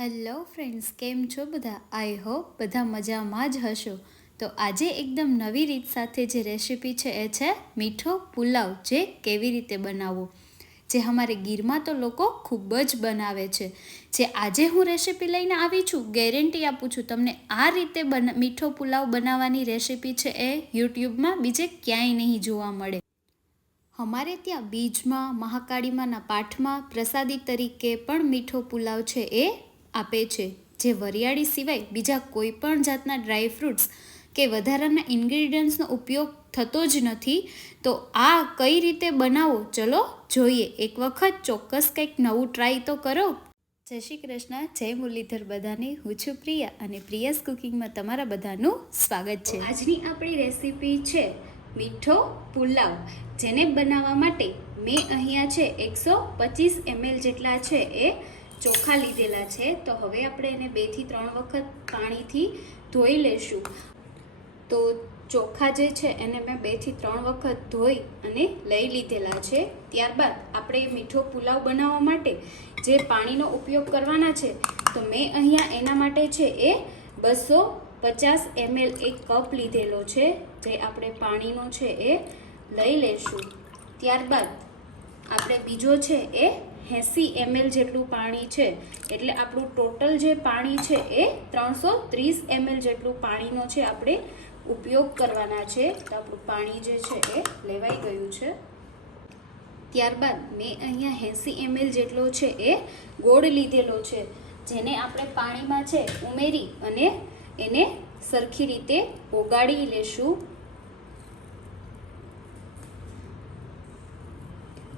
Hello friends, કેમ છો બધા? આઈ હોપ બધા મજામાં જ હશો. તો આજે એકદમ નવી રીત સાથે જે રેસીપી છે એ છે મીઠો પુલાવ, જે કેવી રીતે બનાવવો. જે અમારે ગીરમાં તો લોકો ખૂબ જ બનાવે છે. જે આજે હું રેસીપી લઈને આવી છું, ગેરંટી આપું છું તમને આ રીતે બન, મીઠો પુલાવ બનાવવાની રેસીપી છે એ યુટ્યુબમાં બીજે ક્યાંય નહીં જોવા મળે. અમારે ત્યાં બીજમાં, મહાકાળીમાંના પાઠમાં પ્રસાદી તરીકે પણ મીઠો પુલાવ છે એ આપે છે, જે વરિયાળી સિવાય બીજા કોઈ પણ જાતના ડ્રાય ફ્રૂટ્સ કે વધારાના ઇન્ગ્રીડિયન્ટ્સનો ઉપયોગ થતો જ નથી, તો આ કઈ રીતે બનાવો? ચલો જોઈએ. એક વખત ચોક્કસ કંઈક નવું ટ્રાય તો કરો. જય શ્રી કૃષ્ણ. જય મુરલીધર બધાને. હું છું પ્રિયા અને પ્રિયાસ કુકિંગમાં તમારા બધાનું સ્વાગત છે. આજની આપણી રેસીપી છે મીઠો પુલાવ, જેને બનાવવા માટે મેં અહીંયા છે એકસો પચીસ એમએલ જેટલા છે એ ચોખા લીધેલા છે, તો હવે આપણે એને બેથી ત્રણ વખત પાણીથી ધોઈ લેશું. તો ચોખા જે છે, એને મેં બેથી ત્રણ વખત ધોઈ અને લઈ લીધેલા છે. ત્યારબાદ આપણે મીઠો પુલાવ બનાવવા માટે જે પાણીનો ઉપયોગ કરવાના છે, તો મેં અહીંયા એના માટે છે એ બસો પચાસ એમએલ એક કપ લીધેલો છે, જે આપણે પાણીનો છે એ લઈ લેશું. ત્યારબાદ આપણે બીજો છે એ એંસી એમએલ જેટલું પાણી છે, એટલે આપણું ટોટલ જે પાણી છે એ ત્રણસો ત્રીસ એમએલ જેટલું પાણીનો છે આપણે ઉપયોગ કરવાના છે. તો આપણું પાણી જે છે એ લેવાઈ ગયું છે. ત્યારબાદ મેં અહીંયા એંસી એમએલ જેટલો છે એ ગોળ લીધેલો છે. જેને આપણે પાણીમાં છે ઉમેરી અને એને સરખી રીતે ઓગાળી લેશું.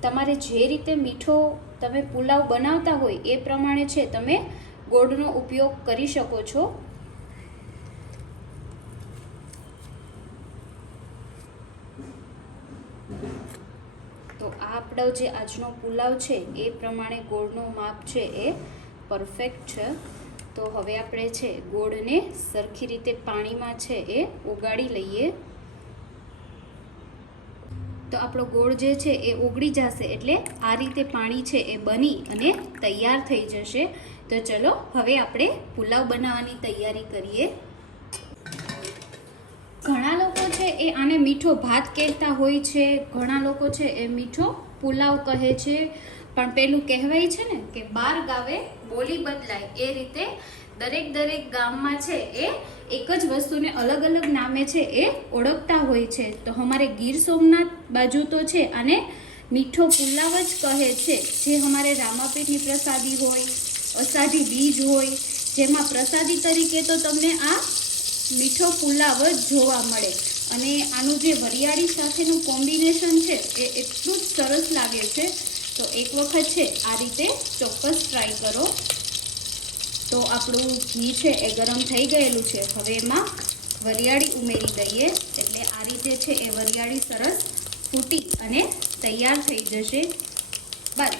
તમારે જે રીતે મીઠો તમે પુલાવ બનાવતા હોય એ પ્રમાણે છે તમે ગોળનો ઉપયોગ કરી શકો છો. તો આ આપણો જે આજનો પુલાવ છે એ પ્રમાણે ગોળનો માપ છે એ પરફેક્ટ છે. તો હવે આપણે છે ગોળને સરખી રીતે પાણીમાં છે એ ઓગાળી લઈએ. તો આપણો ગોળ જે છે એ ઓગળી જશે એટલે આ રીતે પાણી છે એ બની અને તૈયાર થઈ જશે. તો ચલો, હવે આપણે પુલાવ બનાવવાની તૈયારી કરીએ. ઘણા લોકો છે એ આને મીઠો ભાત કહેતા હોય છે. ઘણા લોકો છે એ મીઠો પુલાવ કહે છે. પણ પેલું કહેવાય છે ને કે બાર ગાવે બોલી બદલાય. એ રીતે દરેક દરેક ગામમાં છે એ એક જ વસ્તુને અલગ અલગ નામે છે એ ઓળખતા હોય છે. તો અમારે ગીર સોમનાથ બાજુ તો છે અને મીઠો પુલાવ જ કહે છે. જે અમારે રામાપીઠની પ્રસાદી હોય, અષાઢી બીજ હોય, જેમાં પ્રસાદી તરીકે તો તમને આ મીઠો પુલાવ જ જોવા મળે. અને આનું જે વરિયાળી સાથેનું કોમ્બિનેશન છે એ એટલું જ સરસ લાગે છે. તો એક વખત છે આ રીતે ચોક્કસ ટ્રાય કરો. તો આપણું ઘી છે એ ગરમ થઈ ગયેલું છે. હવે એમાં વરિયાળી ઉમેરી દઈએ. એટલે આ રીતે છે એ વરિયાળી સરસ ફૂટી અને તૈયાર થઈ જશે. બસ.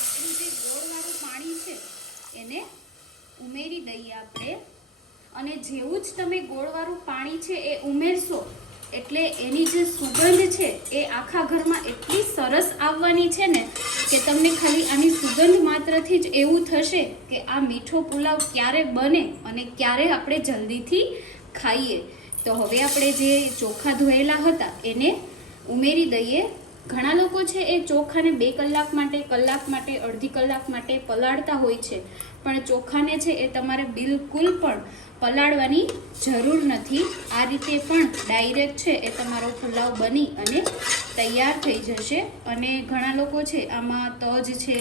આપણું જે ગોળવાળું પાણી છે એને ઉમેરી દઈએ આપણે. અને જેવું જ તમે ગોળવાળું પાણી છે એ ઉમેરશો, એટલે એની જે સુગંધ છે એ આખા ઘરમાં એટલી સરસ આવવાની છે ને કે તમને ખાલી આની સુગંધ માત્રથી જ એવું થશે કે આ મીઠો પુલાવ ક્યારે બને અને ક્યારે આપણે જલ્દીથી ખાઈએ. તો હવે આપણે જે ચોખા ધોયેલા હતા, એને ઉમેરી દઈએ. ઘણા લોકો છે એ ચોખાને બે કલાક માટે કલાક માટે, અડધી કલાક માટે પલાળતા હોય છે. પણ ચોખાને છે એ તમારે બિલકુલ પણ પલાળવાની જરૂર નથી. આ રીતે પણ ડાયરેક્ટ છે એ તમારો પુલાવ બની અને તૈયાર થઈ જશે. અને ઘણા લોકો છે, આમાં તજ છે,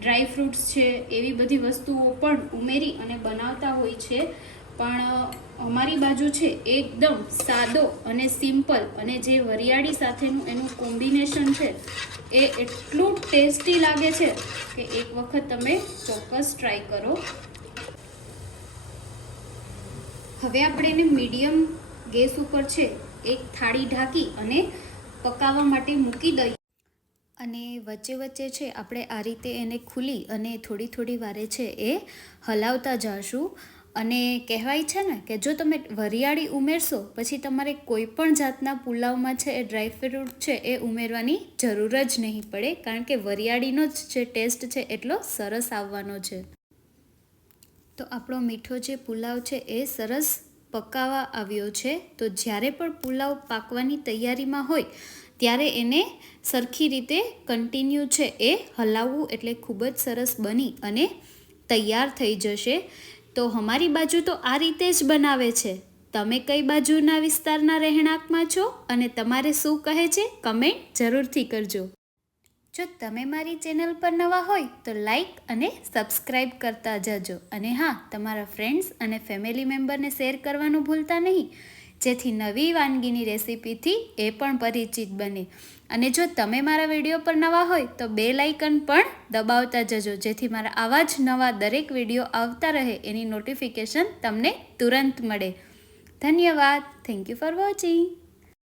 ડ્રાય ફ્રૂટ્સ છે, એવી બધી વસ્તુઓ પણ ઉમેરી અને બનાવતા હોય છે. પણ અમારી બાજુ છે, એકદમ સાદો અને સિમ્પલ અને જે વરિયાળી સાથેનું એનું કોમ્બિનેશન છે, એ એટલું ટેસ્ટી લાગે છે કે એક વખત તમે ચોક્કસ ટ્રાય કરો. હવે આપણે એને મીડિયમ ગેસ ઉપર છે, એક થાળી ઢાંકી અને પકાવવા માટે મૂકી દઈએ. અને વચ્ચે વચ્ચે છે, આપણે આ રીતે એને ખુલી અને થોડી થોડી વારે છે એ હલાવતા જાશું. અને કહેવાય છે ને કે જો તમે વરિયાળી ઉમેરશો, પછી તમારે કોઈ પણ જાતના પુલાવમાં છે એ ડ્રાય ફ્રૂટ છે એ ઉમેરવાની જરૂર જ નહીં પડે, કારણ કે વરિયાળીનો જ જે ટેસ્ટ છે એટલો સરસ આવવાનો છે. તો આપણો મીઠો જે પુલાવ છે એ સરસ પકાવવા આવ્યો છે, તો જ્યારે પણ પુલાવ પાકવાની તૈયારીમાં હોય, ત્યારે એને સરખી રીતે કન્ટિન્યુ છે એ હલાવવું એટલે ખૂબ જ સરસ બની અને તૈયાર થઈ જશે. તો અમારી બાજુ તો આ રીતે જ બનાવે છે. તમે કઈ બાજુના વિસ્તારના રહેણાંકમાં છો અને તમારે શું કહે છે? કમેન્ટ જરૂરથી કરજો. જો તમે મારી ચેનલ પર નવા હોય તો લાઈક અને સબસ્ક્રાઈબ કરતા જજો. અને હા, તમારા ફ્રેન્ડ્સ અને ફેમિલી મેમ્બરને શેર કરવાનું ભૂલતા નહીં. જેથી નવી વાનગીની રેસીપીથી એ પણ પરિચિત બને. અને જો તમે મારા વીડિયો પર નવા હોય તો બે લાઇકન પણ દબાવતા જજો. જેથી મારા આવા જ નવા દરેક વીડિયો આવતા રહે એની નોટિફિકેશન તમને તુરંત મળે. ધન્યવાદ. Thank you for watching.